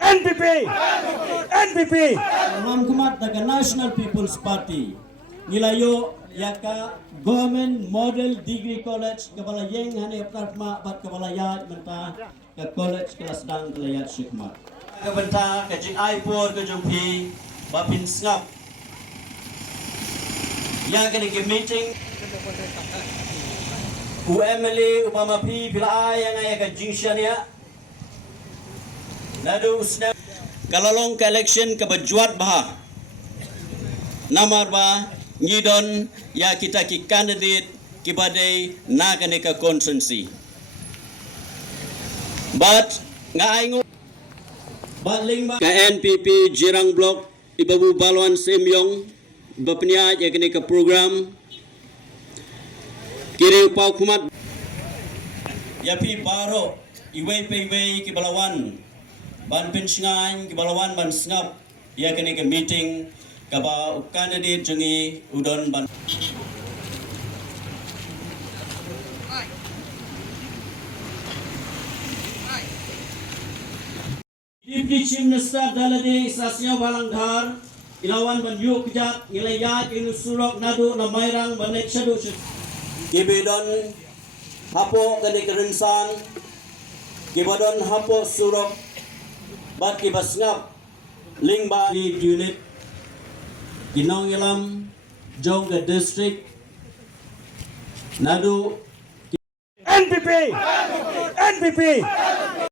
NPP, NPP. Mamkumat daga National People's Party nilayo yaka Government Model Degree College kabala yeng hane pratma bat kabala yat menta ka college kelas dang kelayat syikmat ka benta ka jing aipor ka jumpi bapin ngap yang kini ke meeting UMLA upama pi bila yang ay ka jing syania nadu usna kalolong ka election ka bajuat bah namar ba ngidon ya kita ki candidate ki badai na kane ka consensi but nga aingo baling ba ka NPP Jirang Block ibabu Balwan Semyong bapnia ya kane ka program kiri upau kumat ya pi baro iway pe ki balawan ban pensingan ke balawan ban sngap ia kene ke meeting kaba candidate jengi udon ban Deputy Chief Minister dalade isasnya balanghar ilawan ban yuk jak ngilayat inu surok nadu na mairang banek syadu kibedon hapo kene kerensan kibadon hapo surok bat ki basngap lingba di unit kinong ilam jong ke district nadu NPP, NPP.